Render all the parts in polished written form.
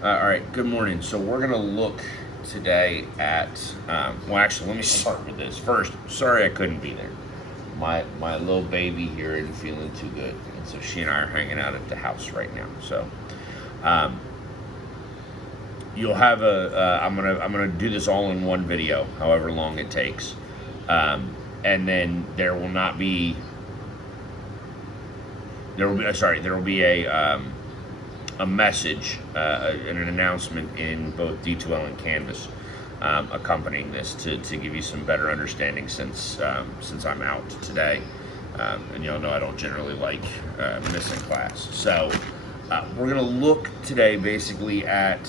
All right, good morning. So we're going to look today at, well, actually, let me start with this. First, sorry I couldn't be there. My little baby here isn't feeling too good, and so she and I are hanging out at the house right now. So um, you'll have I'm gonna do this all in one video, however long it takes, and then there will be a message and an announcement in both D2L and Canvas accompanying this to give you some better understanding since I'm out today. And y'all know I don't generally like missing class. So we're going to look today basically at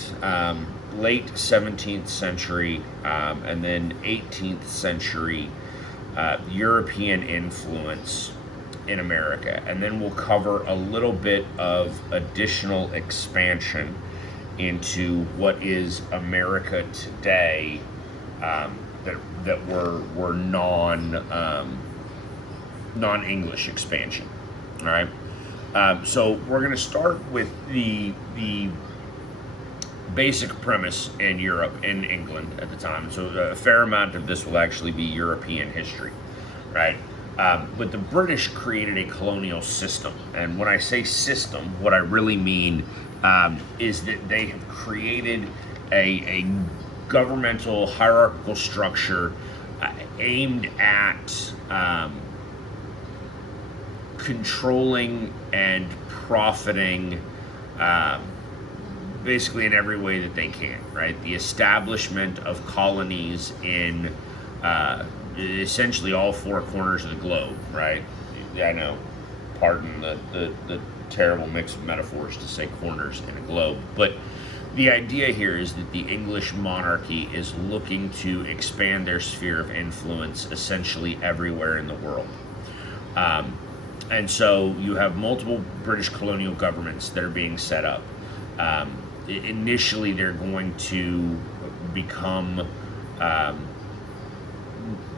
late 17th century and then 18th century European influence in America, and then we'll cover a little bit of additional expansion into what is America today, that were non English expansion. All right. So we're going to start with the basic premise in Europe, in England at the time. So a fair amount of this will actually be European history, right? But the British created a colonial system. And when I say system, what I really mean is that they have created a governmental hierarchical structure aimed at controlling and profiting basically in every way that they can, right? The establishment of colonies in essentially all four corners of the globe, right? I know, pardon the terrible mix of metaphors to say corners in a globe, but the idea here is that the English monarchy is looking to expand their sphere of influence essentially everywhere in the world. And so you have multiple British colonial governments that are being set up. Initially, they're going to become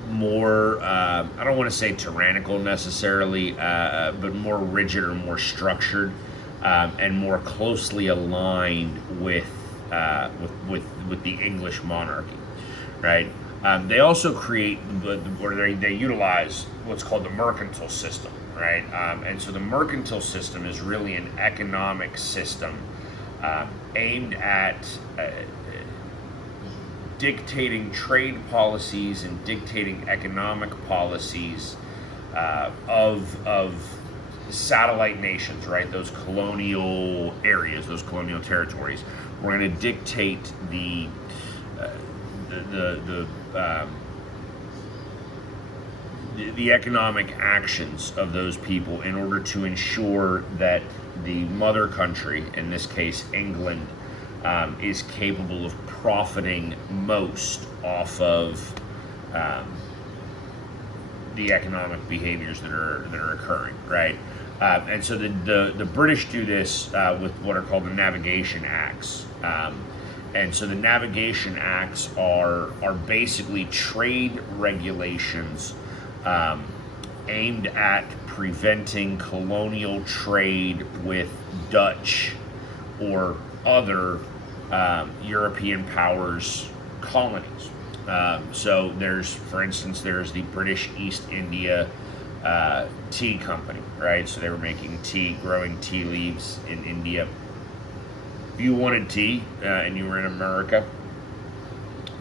more, I don't want to say tyrannical necessarily, but more rigid or more structured, and more closely aligned with the English monarchy, right? They also create, or they utilize what's called the mercantile system, right? And so the mercantile system is really an economic system aimed at dictating trade policies and dictating economic policies of satellite nations, right? Those colonial areas, those colonial territories. We're going to dictate the economic actions of those people in order to ensure that the mother country, in this case England, is capable of profiting most off of the economic behaviors that are occurring, right? And so the British do this with what are called the Navigation Acts. And so the Navigation Acts are basically trade regulations aimed at preventing colonial trade with Dutch or other European powers colonies. So for instance, there's the British East India Tea Company, right? So they were making tea, growing tea leaves in India. If you wanted tea and you were in America,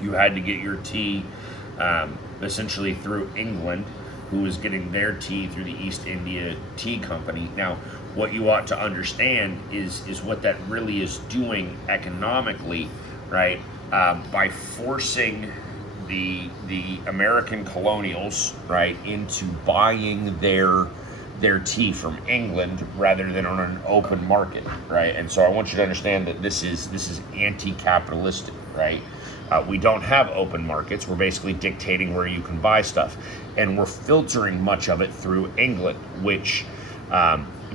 you had to get your tea essentially through England, who was getting their tea through the East India Tea Company. Now, what you ought to understand is what that really is doing economically, right? By forcing the American colonials, right, into buying their tea from England rather than on an open market, right? And so I want you to understand that this is anti-capitalistic, right? We don't have open markets. We're basically dictating where you can buy stuff, and we're filtering much of it through England, which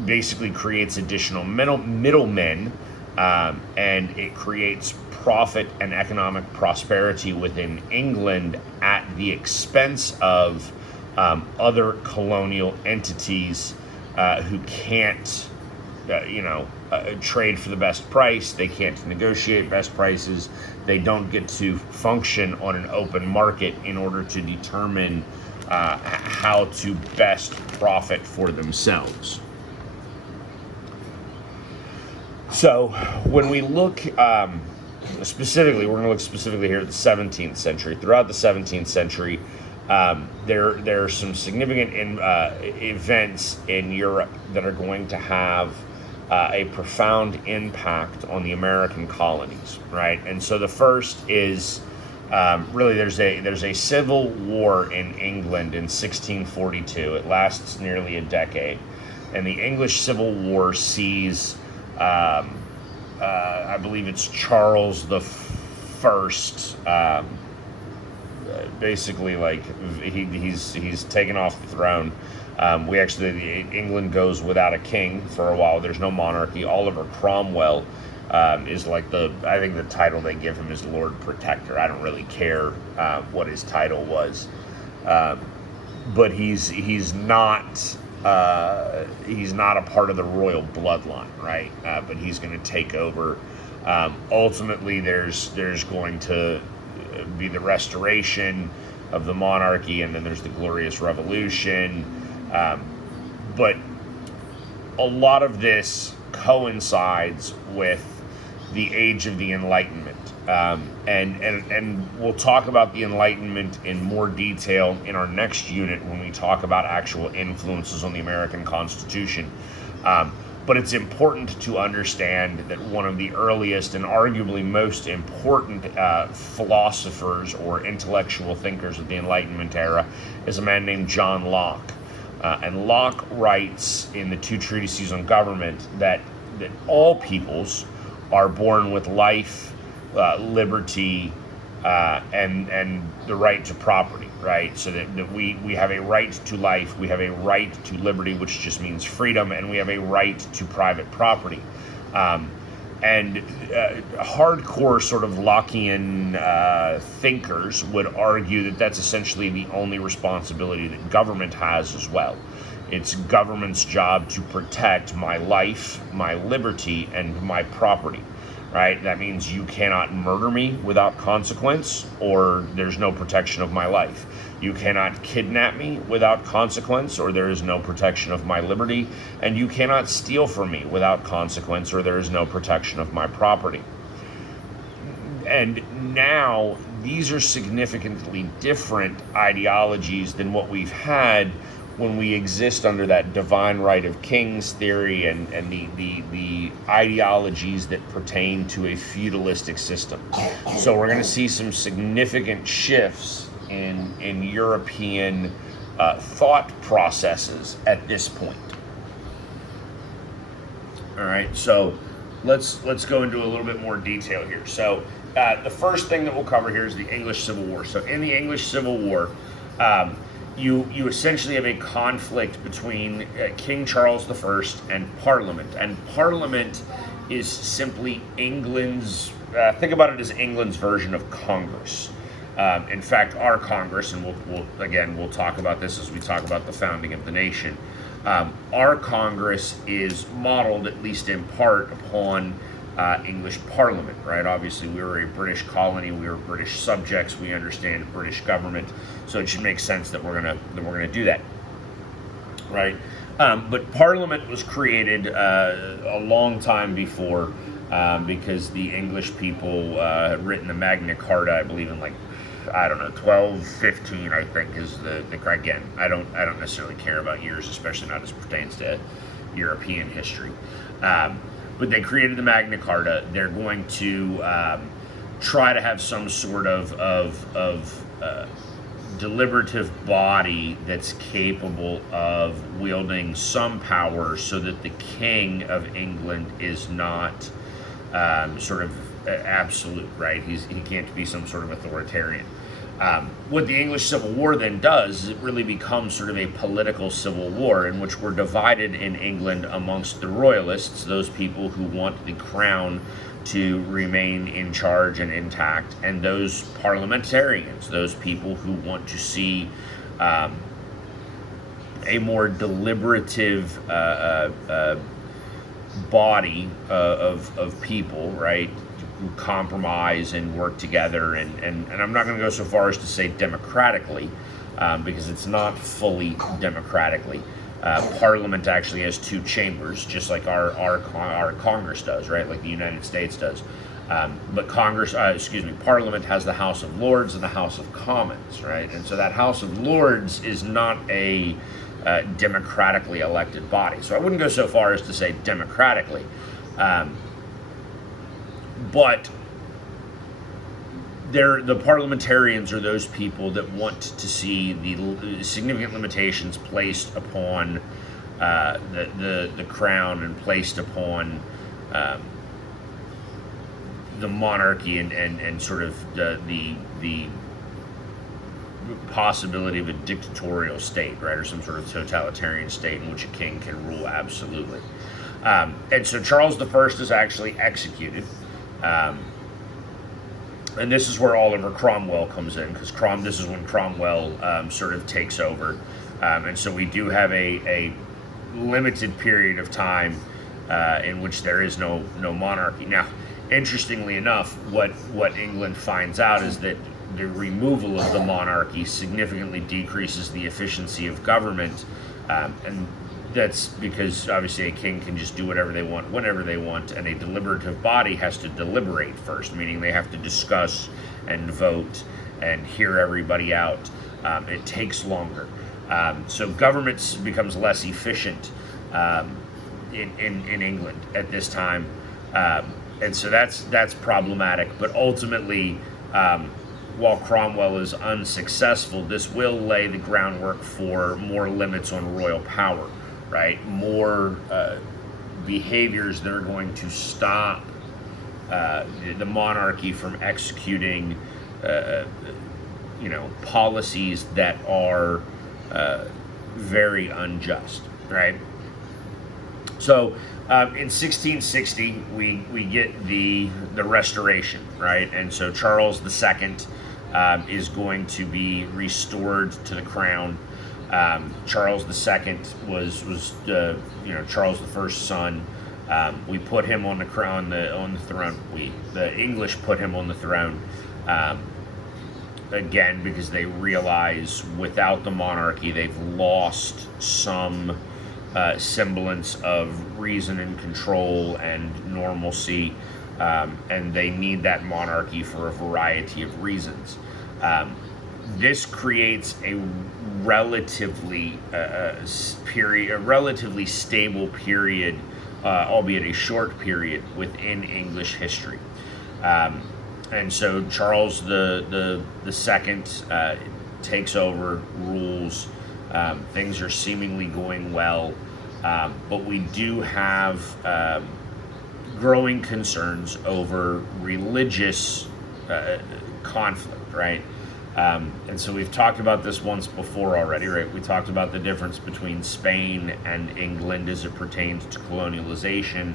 basically creates additional middlemen, and it creates profit and economic prosperity within England at the expense of other colonial entities who can't trade for the best price. They can't negotiate best prices. They don't get to function on an open market in order to determine how to best profit for themselves. So when we look specifically, we're going to look specifically here at the 17th century. Throughout the 17th century, there are some significant events in Europe that are going to have a profound impact on the American colonies, right? And so the first is really there's a civil war in England in 1642. It lasts nearly a decade, and the English Civil War sees, I believe it's Charles the First. Basically, like he's taken off the throne. England goes without a king for a while. There's no monarchy. Oliver Cromwell is like I think the title they give him is Lord Protector. I don't really care what his title was, but he's not a part of the royal bloodline, right? But he's going to take over. Ultimately, there's going to be the restoration of the monarchy, and then there's the Glorious Revolution. But a lot of this coincides with the age of the Enlightenment. And we'll talk about the Enlightenment in more detail in our next unit when we talk about actual influences on the American Constitution. But it's important to understand that one of the earliest and arguably most important philosophers or intellectual thinkers of the Enlightenment era is a man named John Locke. And Locke writes in the Two Treatises on Government that all peoples are born with life, liberty, and the right to property, right? So that we have a right to life, we have a right to liberty, which just means freedom, and we have a right to private property. And hardcore sort of Lockean thinkers would argue that that's essentially the only responsibility that government has as well. It's government's job to protect my life, my liberty, and my property, right? That means you cannot murder me without consequence, or there's no protection of my life. You cannot kidnap me without consequence, or there is no protection of my liberty. And you cannot steal from me without consequence, or there is no protection of my property. And now, these are significantly different ideologies than what we've had when we exist under that divine right of kings theory and the ideologies that pertain to a feudalistic system. So we're going to see some significant shifts in European thought processes at this point. All right, so let's go into a little bit more detail here. So the first thing that we'll cover here is the English Civil War. So in the English Civil War, you essentially have a conflict between King Charles I and Parliament. And Parliament is simply England's, think about it as England's version of Congress. In fact, our Congress, and we'll talk about this as we talk about the founding of the nation, our Congress is modeled, at least in part, upon English Parliament, right? Obviously, we were a British colony, we were British subjects, we understand British government, so it should make sense that we're gonna do that, right? But Parliament was created a long time before, because the English people had written the Magna Carta, I believe, in 1215, I think, is the again. I don't necessarily care about years, especially not as pertains to European history. But they created the Magna Carta. They're going to try to have some sort of deliberative body that's capable of wielding some power, so that the King of England is not sort of absolute, right? He can't be some sort of authoritarian. What the English Civil War then does is it really becomes sort of a political civil war in which we're divided in England amongst the royalists, those people who want the crown to remain in charge and intact, and those parliamentarians, those people who want to see a more deliberative body of people, right, who compromise and work together, and I'm not going to go so far as to say democratically, because it's not fully democratically. Parliament actually has two chambers, just like our Congress does, right? Like the United States does. But Parliament has the House of Lords and the House of Commons, right? And so that House of Lords is not a democratically elected body. So I wouldn't go so far as to say democratically, but the parliamentarians are those people that want to see the significant limitations placed upon the crown and placed upon the monarchy and sort of the possibility of a dictatorial state, right, or some sort of totalitarian state in which a king can rule absolutely. And so Charles I is actually executed. And this is where Oliver Cromwell comes in, because this is when Cromwell sort of takes over. And so we do have a limited period of time in which there is no monarchy. Now, interestingly enough, what England finds out is that the removal of the monarchy significantly decreases the efficiency of government, and that's because obviously a king can just do whatever they want whenever they want, and a deliberative body has to deliberate first, meaning they have to discuss and vote and hear everybody out. It takes longer, so government becomes less efficient in England at this time, and so that's problematic. But ultimately, while Cromwell is unsuccessful, this will lay the groundwork for more limits on royal power, right? More behaviors that are going to stop the monarchy from executing, policies that are very unjust, right? So in 1660, we get the Restoration, right? And so Charles II is going to be restored to the crown. Charles II was Charles I's son. We put him on the crown, on the throne. The English put him on the throne, again, because they realize without the monarchy they've lost some semblance of reason and control and normalcy, and they need that monarchy for a variety of reasons. This creates a relatively stable period, albeit a short period, within English history. And so Charles the second takes over, rules. Things are seemingly going well, but we do have growing concerns over religious conflict, right? And so we've talked about this once before already, right? We talked about the difference between Spain and England as it pertains to colonialization,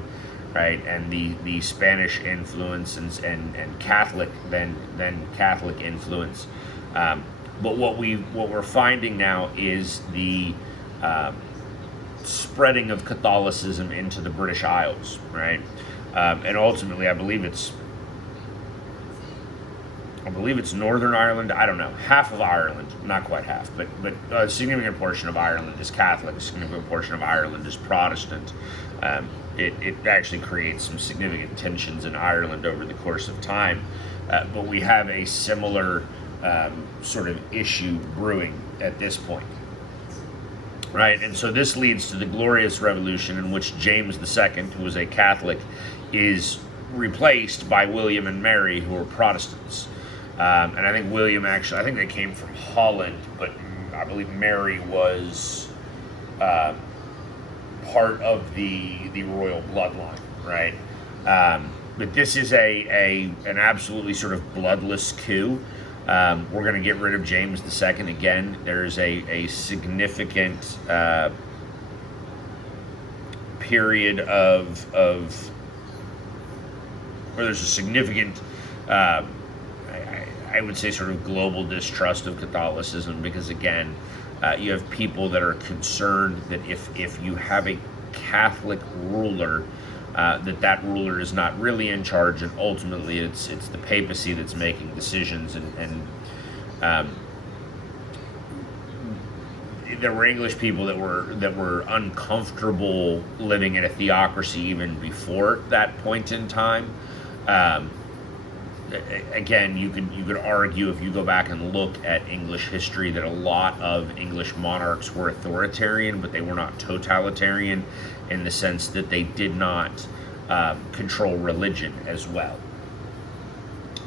right? And the Spanish influence and Catholic then Catholic influence. But what we're finding now is the spreading of Catholicism into the British Isles, right? And ultimately, I believe it's Northern Ireland. I don't know, half of Ireland, not quite half, but a significant portion of Ireland is Catholic. A significant portion of Ireland is Protestant. It actually creates some significant tensions in Ireland over the course of time. But we have a similar sort of issue brewing at this point, right? And so this leads to the Glorious Revolution, in which James II, who was a Catholic, is replaced by William and Mary, who are Protestants. And I think I think they came from Holland, but I believe Mary was part of the royal bloodline, right? But this is an absolutely sort of bloodless coup. We're going to get rid of James II again. There's a significant period where there's a significant, I would say, sort of global distrust of Catholicism, because again, you have people that are concerned that if you have a Catholic ruler, that ruler is not really in charge, and ultimately it's the papacy that's making decisions, and there were English people that were uncomfortable living in a theocracy even before that point in time. Um, Again, you could argue, if you go back and look at English history, that a lot of English monarchs were authoritarian, but they were not totalitarian, in the sense that they did not control religion as well,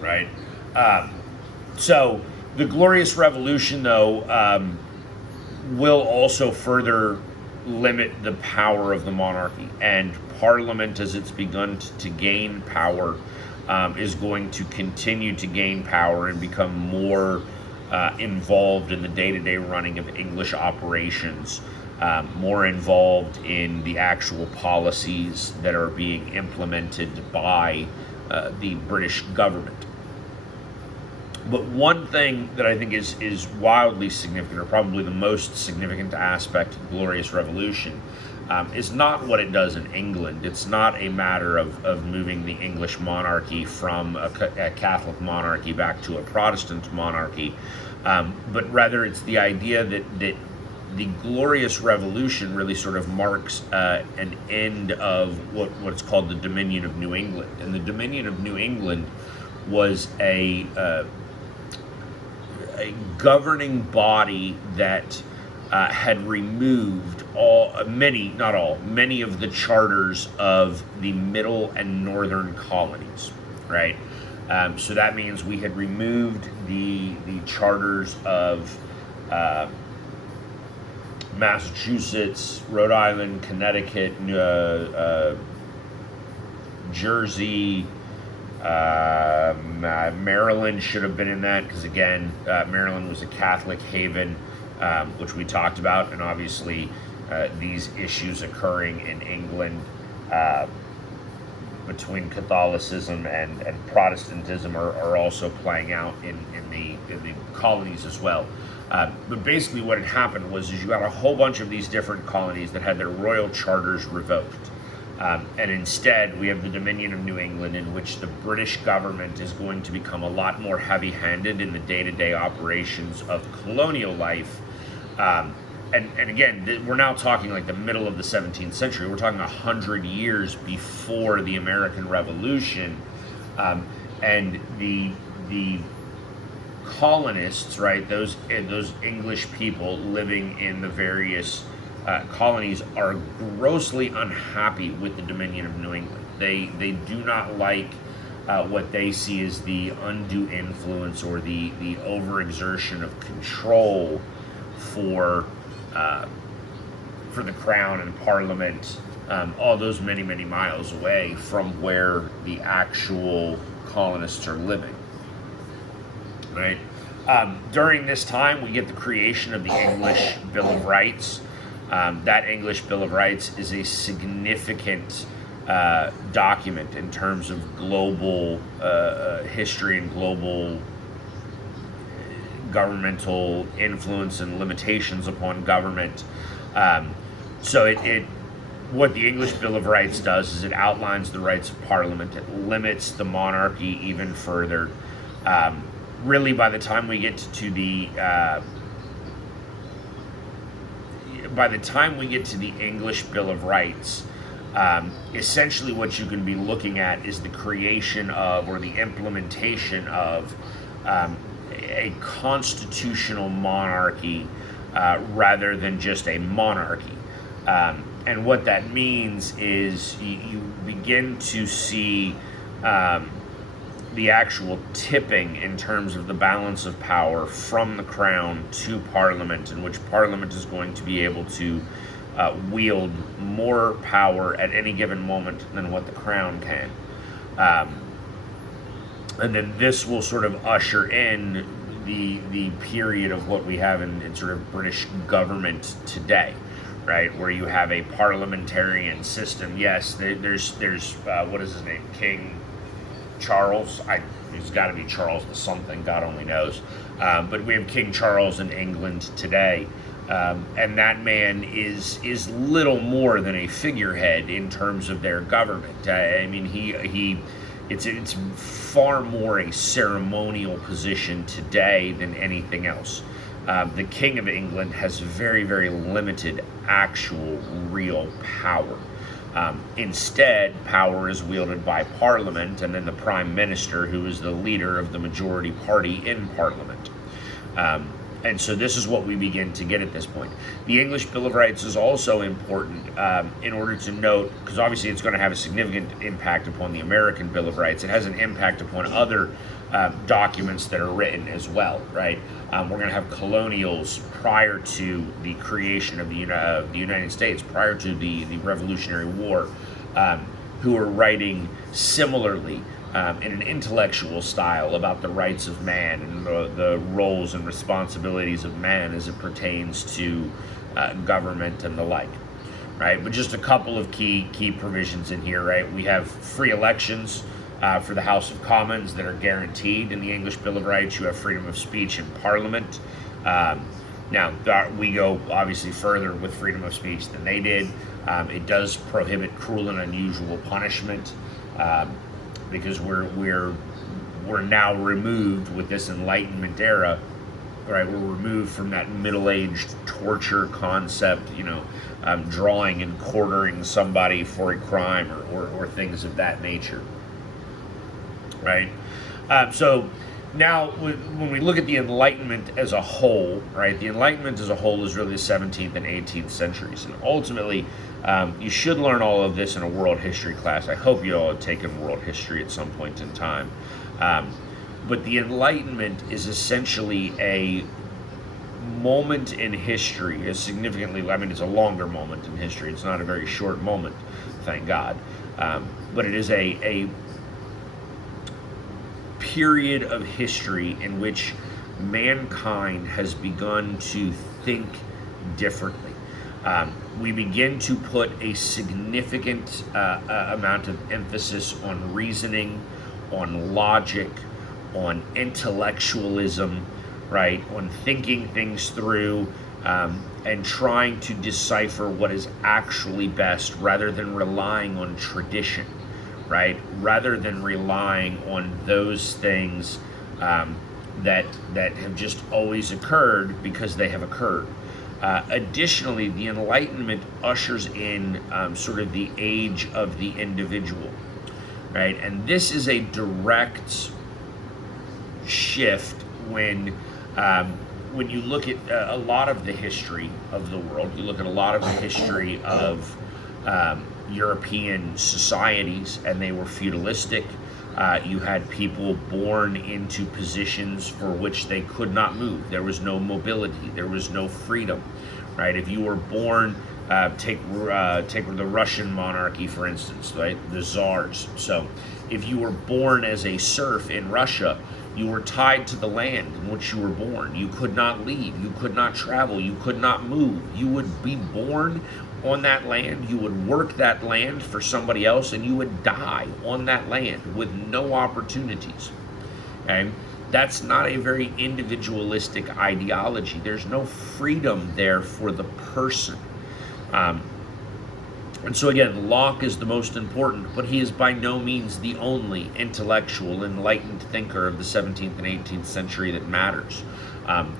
right? So the Glorious Revolution, though, will also further limit the power of the monarchy, and Parliament, as it's begun to gain power, is going to continue to gain power and become more involved in the day-to-day running of English operations, more involved in the actual policies that are being implemented by the British government. But one thing that I think is wildly significant, or probably the most significant aspect of the Glorious Revolution, is not what it does in England. It's not a matter of moving the English monarchy from a Catholic monarchy back to a Protestant monarchy, but rather it's the idea that the Glorious Revolution really sort of marks an end of what's called the Dominion of New England. And the Dominion of New England was a governing body that had removed many of the charters of the middle and northern colonies, right? So that means we had removed the charters of Massachusetts, Rhode Island, Connecticut, Jersey. Maryland should have been in that, because again, Maryland was a Catholic haven, which we talked about, and obviously these issues occurring in England between Catholicism and Protestantism are also playing out in the colonies as well. But basically what had happened was you got a whole bunch of these different colonies that had their royal charters revoked. And instead, we have the Dominion of New England, in which the British government is going to become a lot more heavy-handed in the day-to-day operations of colonial life. And again, we're now talking like the middle of the 17th century. We're talking 100 years before the American Revolution. And the colonists, right, those English people living in the various colonies, are grossly unhappy with the Dominion of New England. They do not like what they see as the undue influence or the overexertion of control for the crown and Parliament, all those many miles away from where the actual colonists are living, right? During this time, we get the creation of the English Bill of Rights. That English Bill of Rights is a significant document in terms of global history and global governmental influence and limitations upon government. So what the English Bill of Rights does is it outlines the rights of Parliament. It limits the monarchy even further. Really, by the time we get to the English Bill of Rights, essentially what you can be looking at is the creation of, or the implementation of, a constitutional monarchy rather than just a monarchy. And what that means is you begin to see the actual tipping in terms of the balance of power from the crown to Parliament, in which Parliament is going to be able to wield more power at any given moment than what the crown can. And then this will sort of usher in the period of what we have in sort of British government today, right? Where you have a parliamentarian system. Yes, there's what is his name? King Charles. He's got to be Charles the something, God only knows. But we have King Charles in England today. And that man is little more than a figurehead in terms of their government. I mean, it's far more a ceremonial position today than anything else. The King of England has very, very limited actual real power. Instead, power is wielded by Parliament and then the Prime Minister, who is the leader of the majority party in Parliament. And so this is what we begin to get at this point. The English Bill of Rights is also important in order to note, because obviously it's going to have a significant impact upon the American Bill of Rights. It has an impact upon other documents that are written as well, right? We're going to have colonials prior to the creation of the United States, prior to the Revolutionary War, who are writing similarly in an intellectual style about the rights of man and the roles and responsibilities of man as it pertains to government and the like, right? But just a couple of key provisions in here, right? We have free elections for the House of Commons that are guaranteed in the English Bill of Rights. You have freedom of speech in Parliament. Now, we go obviously further with freedom of speech than they did. It does prohibit cruel and unusual punishment. Because we're now removed with this Enlightenment era, right? We're removed from that middle-aged torture concept, drawing and quartering somebody for a crime or things of that nature, right? So now when we look at the Enlightenment as a whole, right? The Enlightenment as a whole is really the 17th and 18th centuries, and ultimately, you should learn all of this in a world history class. I hope you all have taken world history at some point in time. But the Enlightenment is essentially a moment in history, it's a longer moment in history. It's not a very short moment, thank God. But it is a period of history in which mankind has begun to think differently. We begin to put a significant amount of emphasis on reasoning, on logic, on intellectualism, right? On thinking things through and trying to decipher what is actually best rather than relying on tradition, right? Rather than relying on those things that have just always occurred because they have occurred. Additionally, the Enlightenment ushers in sort of the age of the individual, right? And this is a direct shift when you look at a lot of the history of the world. You look at a lot of the history of European societies, and they were feudalistic. You had people born into positions for which they could not move. There was no mobility. There was no freedom, right? If you were born, take the Russian monarchy, for instance, right? The czars. So if you were born as a serf in Russia, you were tied to the land in which you were born. You could not leave. You could not travel. You could not move. You would be born on that land, you would work that land for somebody else, and you would die on that land with no opportunities. Okay? That's not a very individualistic ideology. There's no freedom there for the person. And so again, Locke is the most important, but he is by no means the only intellectual, enlightened thinker of the 17th and 18th century that matters.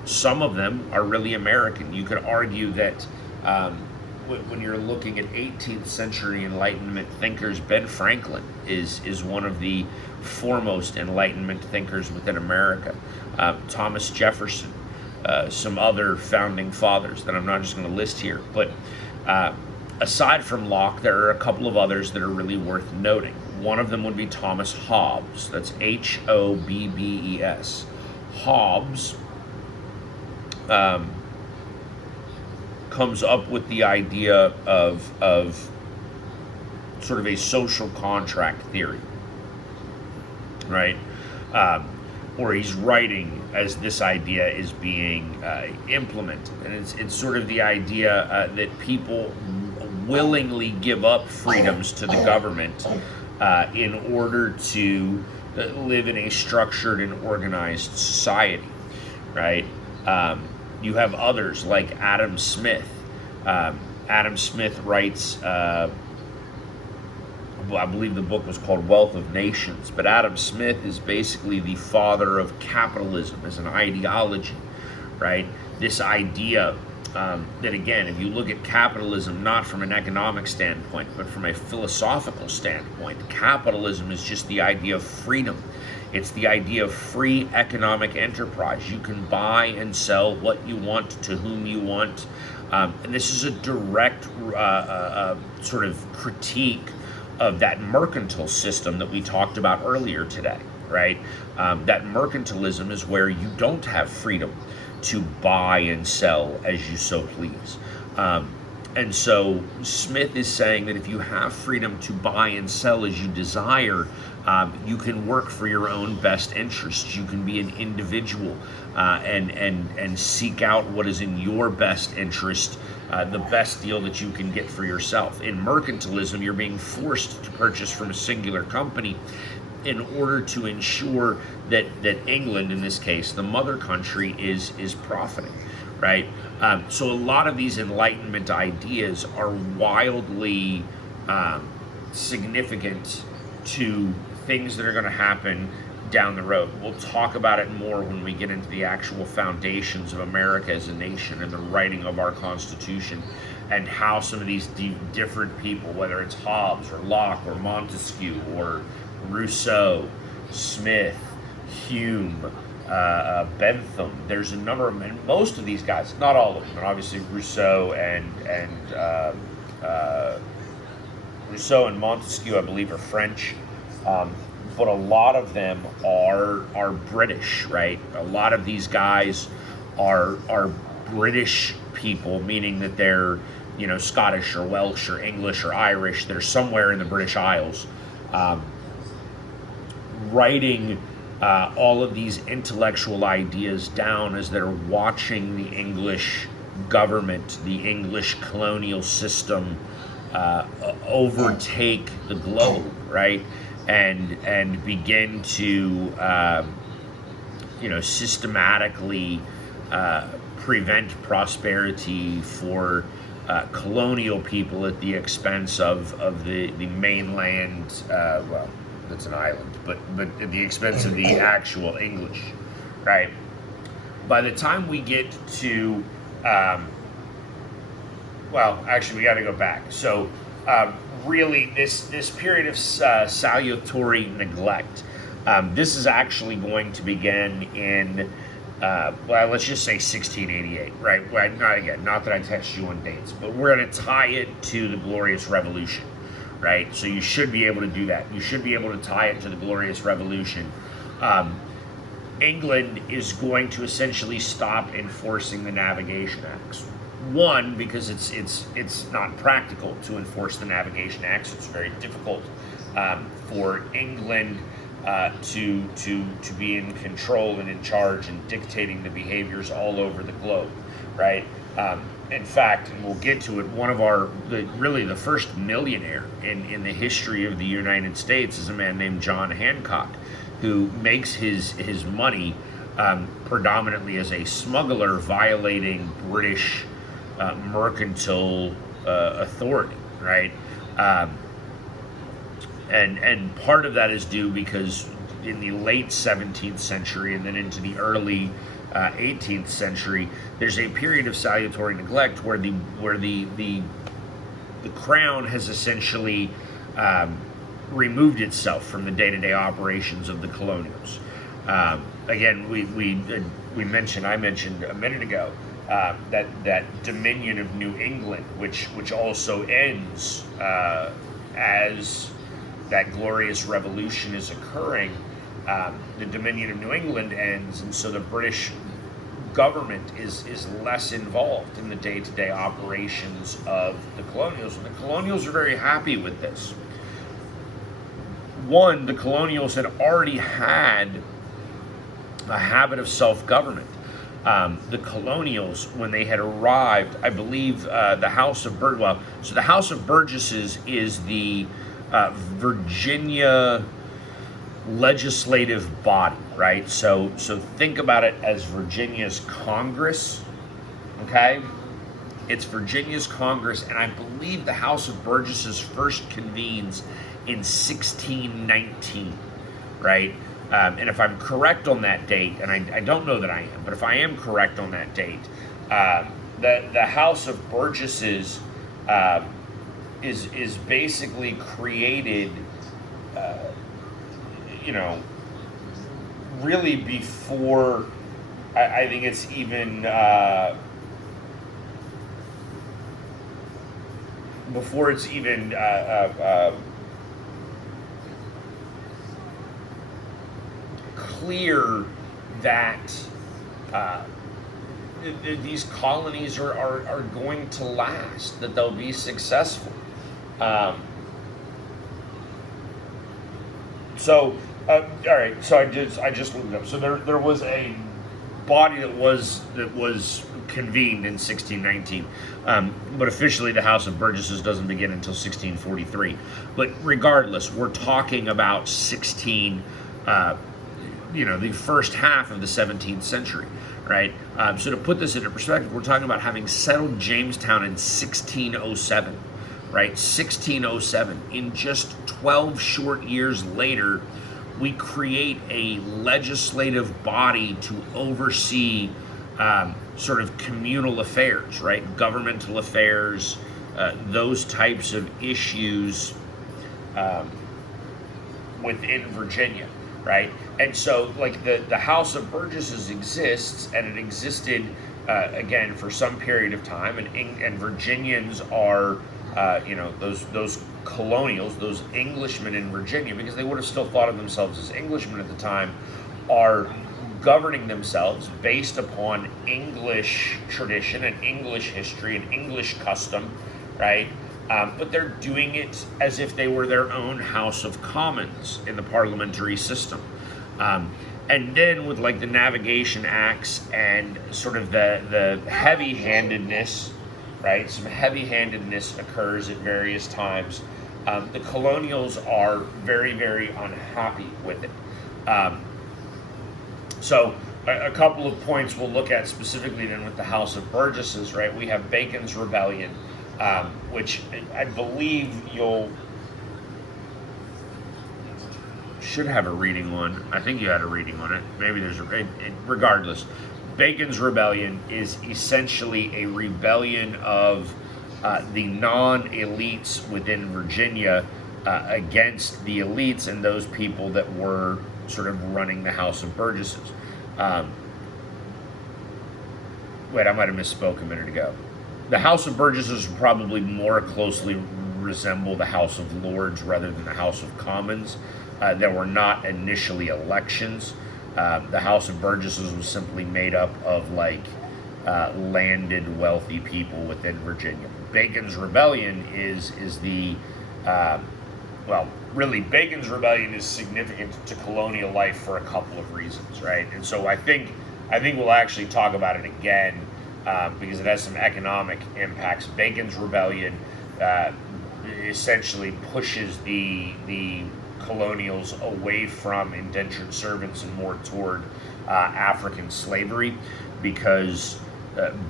Some of them are really American. You could argue that when you're looking at 18th century Enlightenment thinkers, Ben Franklin is one of the foremost Enlightenment thinkers within America. Thomas Jefferson, some other founding fathers that I'm not just going to list here. But aside from Locke, there are a couple of others that are really worth noting. One of them would be Thomas Hobbes. That's Hobbes. Hobbes comes up with the idea of sort of a social contract theory, right? Or he's writing as this idea is being implemented, and it's sort of the idea that people willingly give up freedoms to the government in order to live in a structured and organized society, right? You have others like Adam Smith. Adam Smith writes, I believe the book was called Wealth of Nations, but Adam Smith is basically the father of capitalism as an ideology, right? This idea that, again, if you look at capitalism not from an economic standpoint, but from a philosophical standpoint, capitalism is just the idea of freedom. It's the idea of free economic enterprise. You can buy and sell what you want to whom you want. And this is a direct sort of critique of that mercantile system that we talked about earlier today, right? That mercantilism is where you don't have freedom to buy and sell as you so please. And so Smith is saying that if you have freedom to buy and sell as you desire, you can work for your own best interests. You can be an individual and seek out what is in your best interest, the best deal that you can get for yourself. In mercantilism, you're being forced to purchase from a singular company in order to ensure that England, in this case, the mother country, is profiting, right? So a lot of these Enlightenment ideas are wildly significant to things that are going to happen down the road. We'll talk about it more when we get into the actual foundations of America as a nation and the writing of our Constitution, and how some of these different people, whether it's Hobbes or Locke or Montesquieu or Rousseau, Smith, Hume, Bentham, there's a number of them, and most of these guys, not all of them, but obviously Rousseau and Montesquieu, I believe, are French. But a lot of them are British, right? A lot of these guys are British people, meaning that they're, Scottish or Welsh or English or Irish. They're somewhere in the British Isles, writing all of these intellectual ideas down as they're watching the English government, the English colonial system overtake the globe, right? And begin to systematically prevent prosperity for colonial people at the expense of the mainland. Well, that's an island, but at the expense of the actual English, right? By the time we get to actually, we got to go back. So really, this period of salutary neglect, this is actually going to begin in, let's just say 1688, right? Well, not that I test you on dates, but we're going to tie it to the Glorious Revolution, right? So you should be able to do that. You should be able to tie it to the Glorious Revolution. England is going to essentially stop enforcing the Navigation Acts. One, because it's not practical to enforce the Navigation Acts. It's very difficult for England to be in control and in charge and dictating the behaviors all over the globe, right? In fact, and we'll get to it, one of the first millionaire in the history of the United States is a man named John Hancock, who makes his money predominantly as a smuggler violating British mercantile authority, right? And part of that is due because in the late 17th century and then into the early 18th century, there's a period of salutary neglect where the crown has essentially removed itself from the day-to-day operations of the colonials. Again, I mentioned a minute ago that Dominion of New England, which also ends as that Glorious Revolution is occurring. The Dominion of New England ends, and so the British government is less involved in the day-to-day operations of the colonials, and the colonials are very happy with this. One, the colonials had already had a habit of self-government. The colonials, when they had arrived, I believe the House of the House of Burgesses is the Virginia legislative body, right? So think about it as Virginia's Congress, Okay? It's Virginia's Congress, and I believe the House of Burgesses first convenes in 1619, right? And if I'm correct on that date, and I don't know that I am, but if I am correct on that date, the House of Burgesses is basically created, you know, really before I think it's even before it's even clear that these colonies are going to last, that they'll be successful. All right. So I just looked it up. So there was a body that was convened in 1619, but officially the House of Burgesses doesn't begin until 1643. But regardless, we're talking about the first half of the 17th century, right? So to put this into perspective, we're talking about having settled Jamestown in 1607, right? 1607. In just 12 short years later, we create a legislative body to oversee sort of communal affairs, right? Governmental affairs, those types of issues within Virginia, right? And so, like, the House of Burgesses exists, and it existed again for some period of time, and Virginians are those colonials, those Englishmen in Virginia, because they would have still thought of themselves as Englishmen at the time, are governing themselves based upon English tradition and English history and English custom, right? But they're doing it as if they were their own House of Commons in the parliamentary system. And then with like the Navigation Acts and sort of the heavy-handedness, right? Some heavy-handedness occurs at various times. The colonials are very, very unhappy with it. So a couple of points we'll look at specifically then with the House of Burgesses, right? We have Bacon's Rebellion, which I believe should have a reading on. I think you had a reading on it. Maybe there's regardless. Bacon's Rebellion is essentially a rebellion of the non-elites within Virginia against the elites and those people that were sort of running the House of Burgesses. Wait, I might have misspoke a minute ago. The House of Burgesses would probably more closely resemble the House of Lords rather than the House of Commons. There were not initially elections. The House of Burgesses was simply made up of landed, wealthy people within Virginia. Bacon's Rebellion is the really, Bacon's Rebellion is significant to colonial life for a couple of reasons, right? And so I think we'll actually talk about it again because it has some economic impacts. Bacon's Rebellion essentially pushes the colonials away from indentured servants and more toward African slavery, because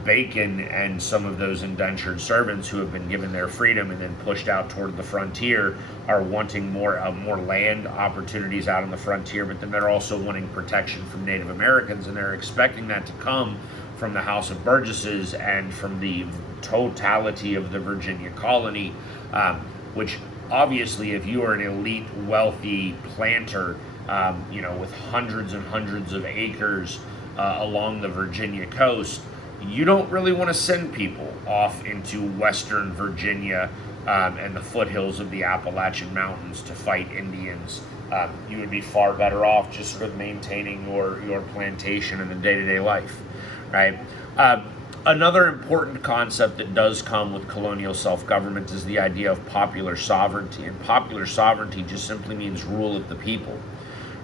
Bacon and some of those indentured servants who have been given their freedom and then pushed out toward the frontier are wanting more land opportunities out on the frontier, but then they're also wanting protection from Native Americans, and they're expecting that to come from the House of Burgesses and from the totality of the Virginia colony, which obviously, if you are an elite, wealthy planter, with hundreds and hundreds of acres along the Virginia coast, you don't really want to send people off into Western Virginia and the foothills of the Appalachian Mountains to fight Indians. You would be far better off just sort of maintaining your plantation in the day-to-day life, right? Another important concept that does come with colonial self-government is the idea of popular sovereignty. And popular sovereignty just simply means rule of the people,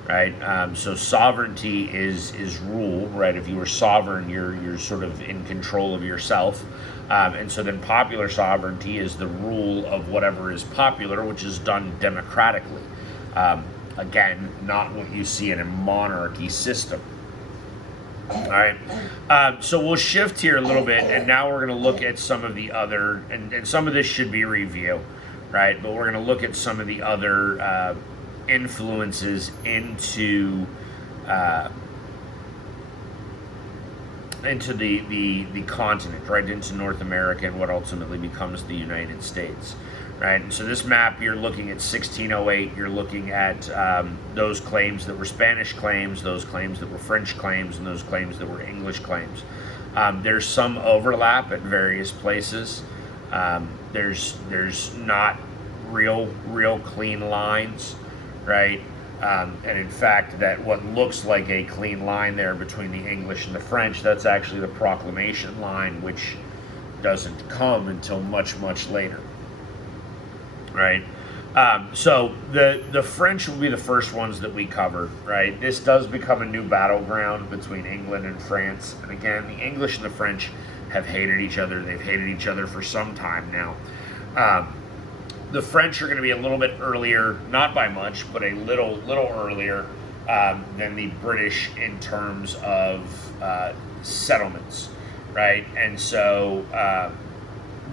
right? So sovereignty is rule, right? If you were sovereign, you're sort of in control of yourself. And so then popular sovereignty is the rule of whatever is popular, which is done democratically. Again, not what you see in a monarchy system. All right. So we'll shift here a little bit, and now we're going to look at some of the other, and some of this should be review, right? But we're going to look at some of the other influences into the continent, right, into North America and what ultimately becomes the United States, right? And so this map, you're looking at 1608, you're looking at those claims that were Spanish claims, those claims that were French claims, and those claims that were English claims. There's some overlap at various places. There's not real clean lines, right? And in fact, that what looks like a clean line there between the English and the French, that's actually the proclamation line, which doesn't come until much later, right? So the French will be the first ones that we cover, right? This does become a new battleground between England and France. And again, the English and the French have hated each other. They've hated each other for some time now. The French are going to be a little bit earlier, not by much, but a little earlier than the British in terms of settlements, right? And so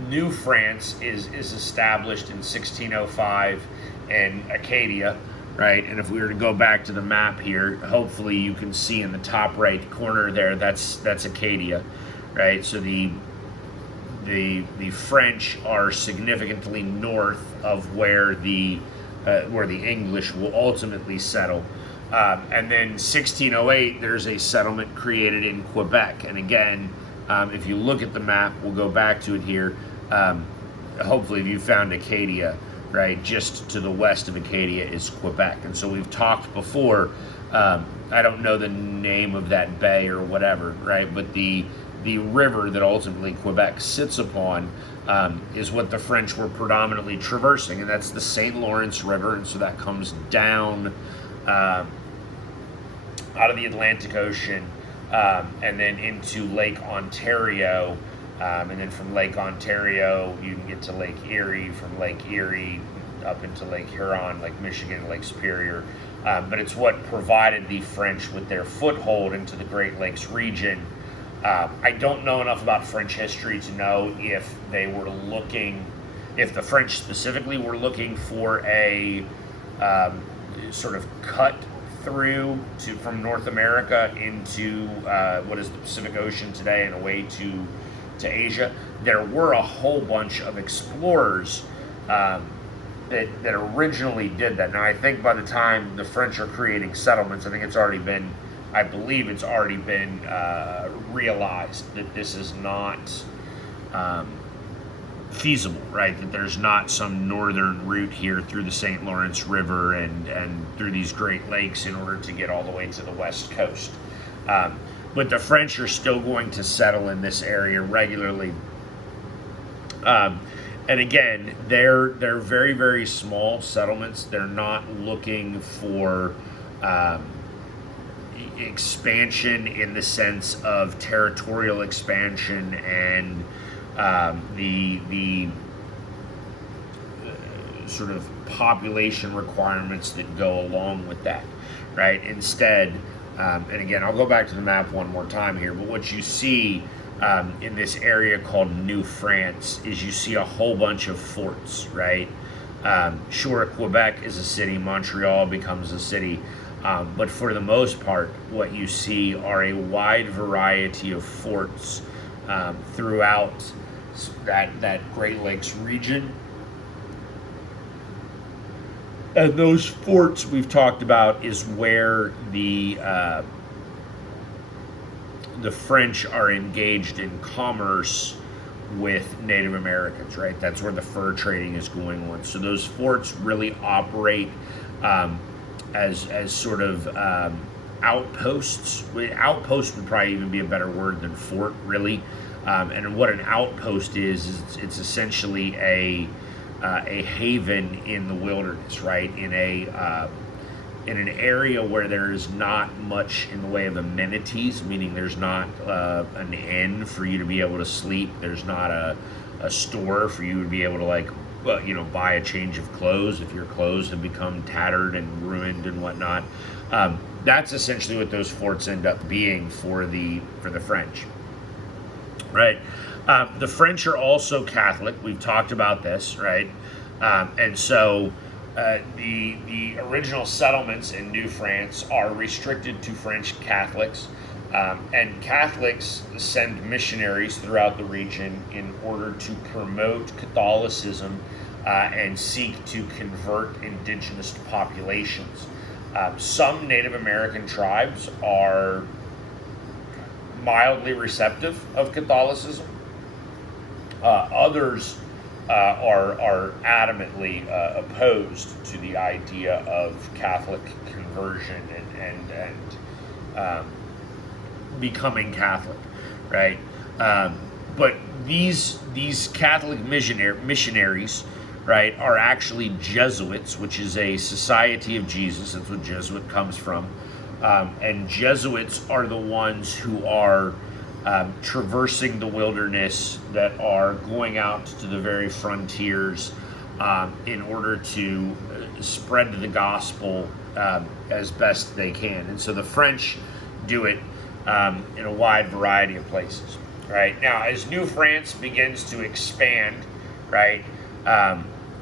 New France is established in 1605 in Acadia, right? And if we were to go back to the map here, hopefully you can see in the top right corner there, that's Acadia, right? So the French are significantly north of where the English will ultimately settle. And then 1608, there's a settlement created in Quebec. And again, if you look at the map, we'll go back to it here. Hopefully you found Acadia, right? Just to the west of Acadia is Quebec. And so we've talked before, I don't know the name of that bay or whatever, right? But the river that ultimately Quebec sits upon is what the French were predominantly traversing, and that's the St. Lawrence River, and so that comes down out of the Atlantic Ocean and then into Lake Ontario, and then from Lake Ontario you can get to Lake Erie, from Lake Erie up into Lake Huron, Lake Michigan, Lake Superior, but it's what provided the French with their foothold into the Great Lakes region. I don't know enough about French history to know if they were looking, if the French specifically were looking for a sort of cut through from North America into what is the Pacific Ocean today and away to Asia. There were a whole bunch of explorers that originally did that. Now I think by the time the French are creating settlements, I believe it's already been realized that this is not feasible, right? That there's not some northern route here through the St. Lawrence River and through these Great Lakes in order to get all the way to the West Coast. But the French are still going to settle in this area regularly. And again, they're very, very small settlements. They're not looking for expansion in the sense of territorial expansion and the sort of population requirements that go along with that, right? Instead, and again, I'll go back to the map one more time here, but what you see in this area called New France is you see a whole bunch of forts, right? Sure, Quebec is a city, Montreal becomes a city, but for the most part, what you see are a wide variety of forts throughout that Great Lakes region. And those forts we've talked about is where the French are engaged in commerce with Native Americans, right? That's where the fur trading is going on. So those forts really operate as sort of outposts. Outpost would probably even be a better word than fort, really. And what an outpost is it's essentially a haven in the wilderness, right? In an area where there is not much in the way of amenities, meaning there's not an inn for you to be able to sleep. There's not a store for you to be able to buy a change of clothes if your clothes have become tattered and ruined and whatnot. That's essentially what those forts end up being for the French, right? The French are also Catholic. We've talked about this, right? And so the original settlements in New France are restricted to French Catholics, and Catholics send missionaries throughout the region in order to promote Catholicism and seek to convert indigenous populations. Some Native American tribes are mildly receptive of Catholicism. Others are adamantly opposed to the idea of Catholic conversion and becoming Catholic, right? But these Catholic missionaries, right, are actually Jesuits, which is a Society of Jesus. That's what Jesuit comes from. And Jesuits are the ones who are traversing the wilderness, that are going out to the very frontiers in order to spread the gospel as best they can. And so the French do it in a wide variety of places. Right now, as New France begins to expand, right,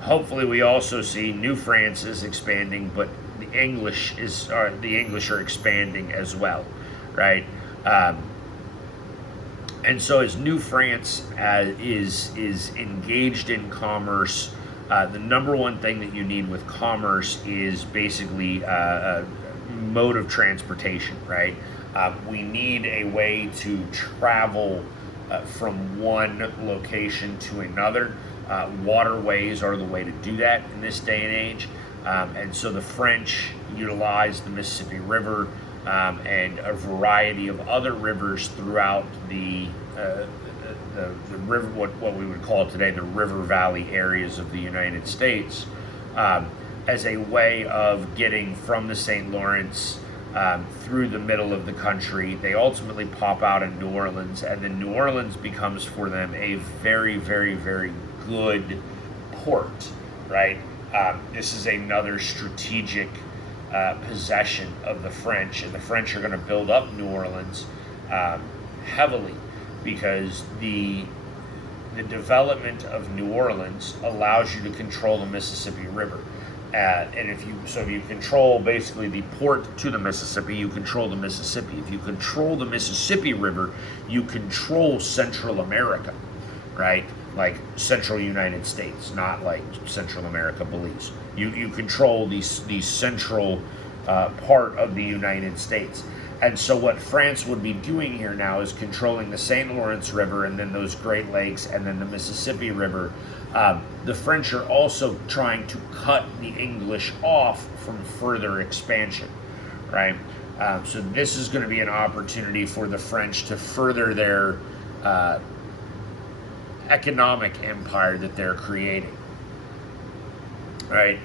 hopefully we also see New France is expanding, but the English are expanding as well, right? And so as New France is engaged in commerce, the number one thing that you need with commerce is basically a mode of transportation, right? We need a way to travel from one location to another. Waterways are the way to do that in this day and age. And so the French utilized the Mississippi River and a variety of other rivers throughout the river, what we would call today the river valley areas of the United States, as a way of getting from the St. Lawrence through the middle of the country. They ultimately pop out in New Orleans, and then New Orleans becomes for them a very, very, very good port, right? This is another strategic possession of the French, and the French are going to build up New Orleans heavily, because the development of New Orleans allows you to control the Mississippi River. And if you control basically the port to the Mississippi, you control the Mississippi. If you control the Mississippi River, you control Central America, right? Like Central United States, not like Central America, Belize. You control the central part of the United States. And so what France would be doing here now is controlling the St. Lawrence River, and then those Great Lakes, and then the Mississippi River. The French are also trying to cut the English off from further expansion, right? So this is going to be an opportunity for the French to further their economic empire that they're creating, right?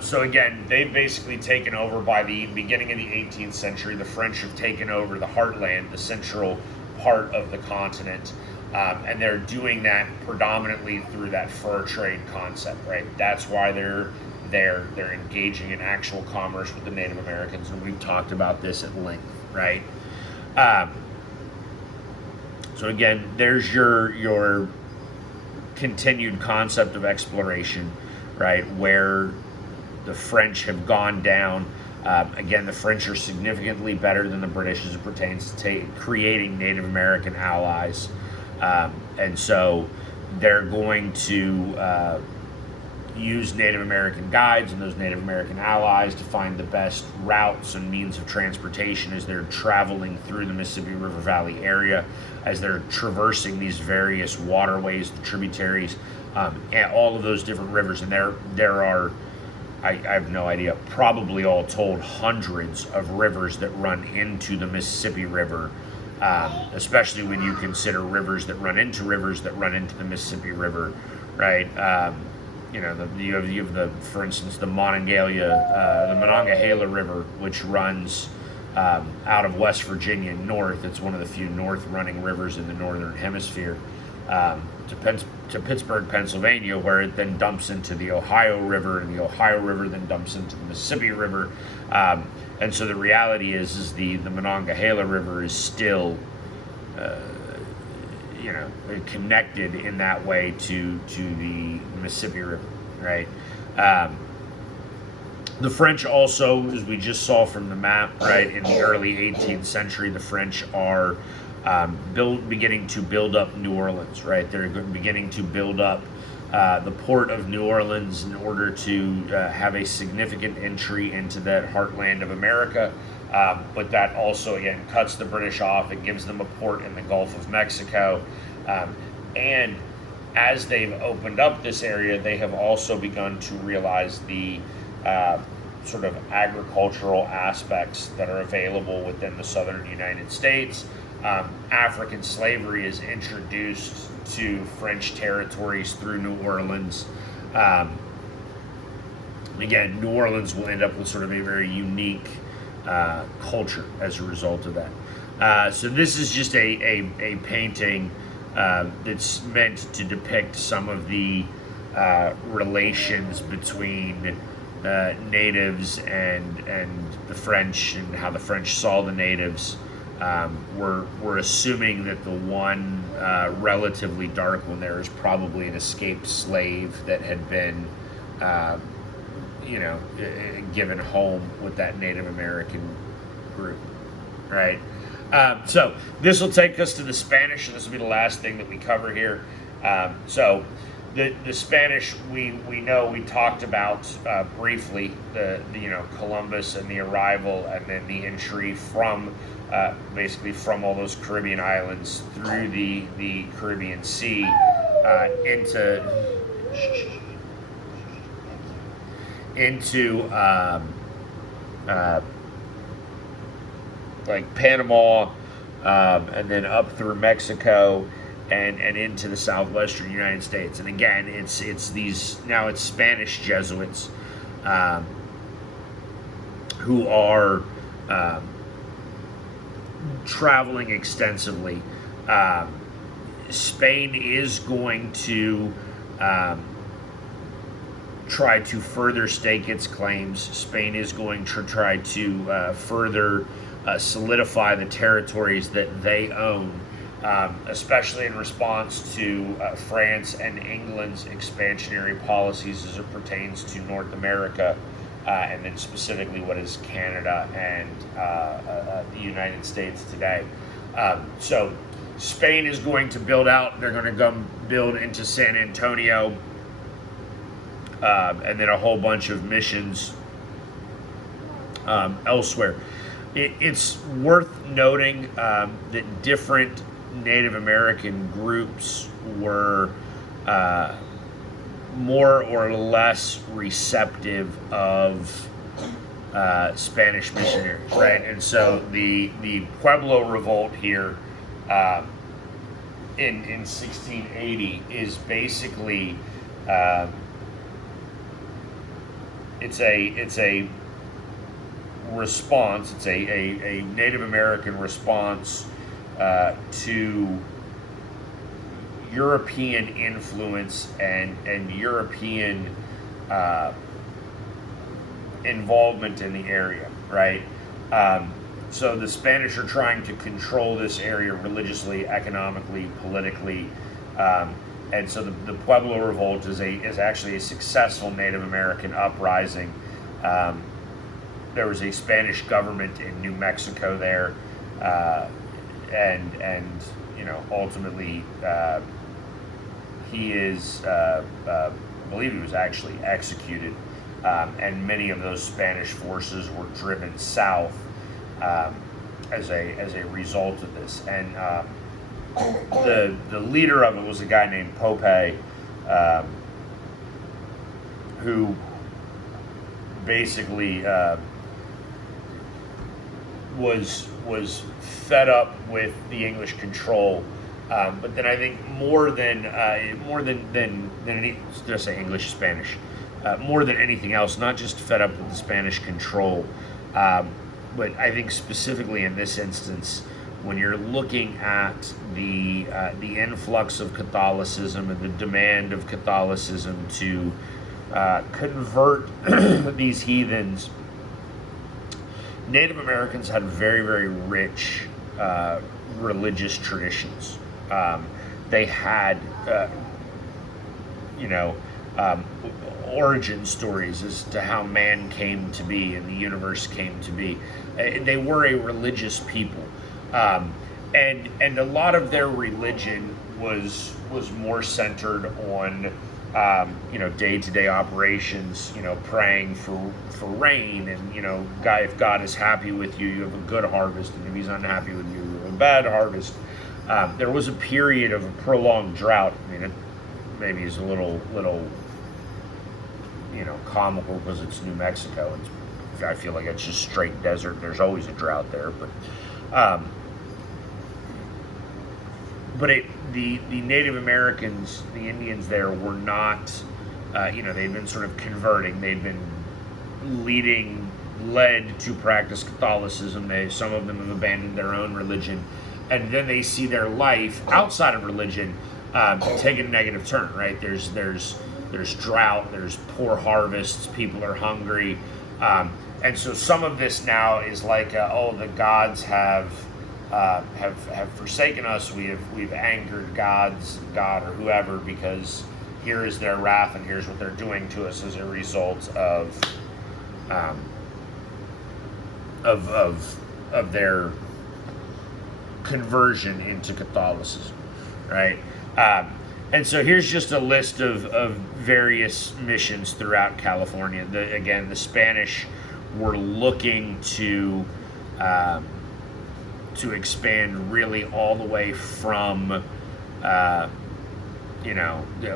So again, they've basically taken over by the beginning of the 18th century. The French have taken over the heartland, the central part of the continent, and they're doing that predominantly through that fur trade concept, right? That's why they're engaging in actual commerce with the Native Americans, and we've talked about this at length, right? So again, there's your continued concept of exploration, right, where the French have gone down. Again, the French are significantly better than the British as it pertains to creating Native American allies. And so they're going to use Native American guides and those Native American allies to find the best routes and means of transportation as they're traveling through the Mississippi River Valley area, as they're traversing these various waterways, the tributaries, and all of those different rivers. And there are, I have no idea, probably all told hundreds of rivers that run into the Mississippi River, especially when you consider rivers that run into the Mississippi River, right? You have for instance, the Monongahela River, which runs out of West Virginia north. It's one of the few north running rivers in the northern hemisphere. to Pittsburgh, Pennsylvania, where it then dumps into the Ohio River, and the Ohio River then dumps into the Mississippi River. And so the reality is the Monongahela River is still, connected in that way to the Mississippi River, right? The French also, as we just saw from the map, right, in the early 18th century, the French are beginning to build up New Orleans, right? They're beginning to build up the port of New Orleans in order to have a significant entry into that heartland of America. But that also, again, cuts the British off. It gives them a port in the Gulf of Mexico. And as they've opened up this area, they have also begun to realize the sort of agricultural aspects that are available within the southern United States. African slavery is introduced to French territories through New Orleans. Again, New Orleans will end up with sort of a very unique culture as a result of that. So this is just a painting that's meant to depict some of the relations between natives and the French, and how the French saw the natives. We're assuming that the one relatively dark one there is probably an escaped slave that had been, given home with that Native American group, right? So this will take us to the Spanish, and this will be the last thing that we cover here. So the Spanish, we know, we talked about briefly the Columbus and the arrival, and then the entry from basically from all those Caribbean islands through the Caribbean Sea into like Panama, and then up through Mexico, and into the southwestern United States. And again, it's Spanish Jesuits who are traveling extensively. Spain is going to try to further stake its claims. Spain is going to try to further solidify the territories that they own, especially in response to France and England's expansionary policies as it pertains to North America, and then specifically what is Canada and the United States today. So Spain is going to build out. They're going to go build into San Antonio, and then a whole bunch of missions elsewhere. It's worth noting that different Native American groups were more or less receptive of Spanish missionaries, right? And so the Pueblo revolt here in 1680 is basically it's a response. It's a Native American response to European influence and European involvement in the area, right? So the Spanish are trying to control this area religiously, economically, politically, and so the Pueblo Revolt is actually a successful Native American uprising. There was a Spanish government in New Mexico there, and ultimately he is, I believe he was actually executed, and many of those Spanish forces were driven south as a result of this. And the leader of it was a guy named Pope, who basically was fed up with the English control, but then I think more than any, just say English, Spanish, more than anything else, not just fed up with the Spanish control, but I think specifically in this instance, when you're looking at the influx of Catholicism and the demand of Catholicism to convert these heathens, Native Americans had very, very rich religious traditions. They had, you know, origin stories as to how man came to be and the universe came to be. They were a religious people, and a lot of their religion was more centered on day-to-day operations, praying for rain, and if God is happy with you, you have a good harvest, and if He's unhappy with you, you have a bad harvest. There was a period of a prolonged drought. I mean, it maybe is a little comical because it's New Mexico. I feel like it's just straight desert. There's always a drought there, but the Native Americans, the Indians there, were not, they'd been sort of converting. They'd been led to practice Catholicism. Some of them have abandoned their own religion, and then they see their life outside of religion take a negative turn. Right? There's drought. There's poor harvests. People are hungry, and so some of this now is like, the gods have forsaken us. We've angered God or whoever, because here is their wrath and here's what they're doing to us as a result of their conversion into Catholicism, right? And so here's just a list of various missions throughout California. The Spanish were looking to expand really all the way from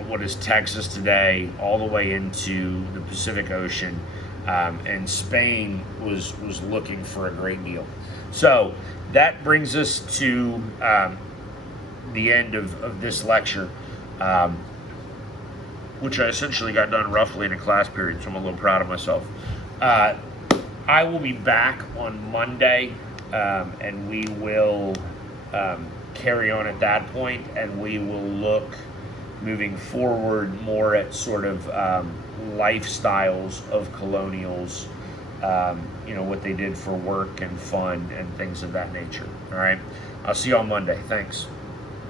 what is Texas today, all the way into the Pacific Ocean, and Spain was looking for a great deal. So that brings us to the end of this lecture, which I essentially got done roughly in a class period, so I'm a little proud of myself. I will be back on Monday, and we will carry on at that point, and we will look moving forward more at sort of lifestyles of colonials, what they did for work and fun and things of that nature. All right, I'll see you on Monday. Thanks.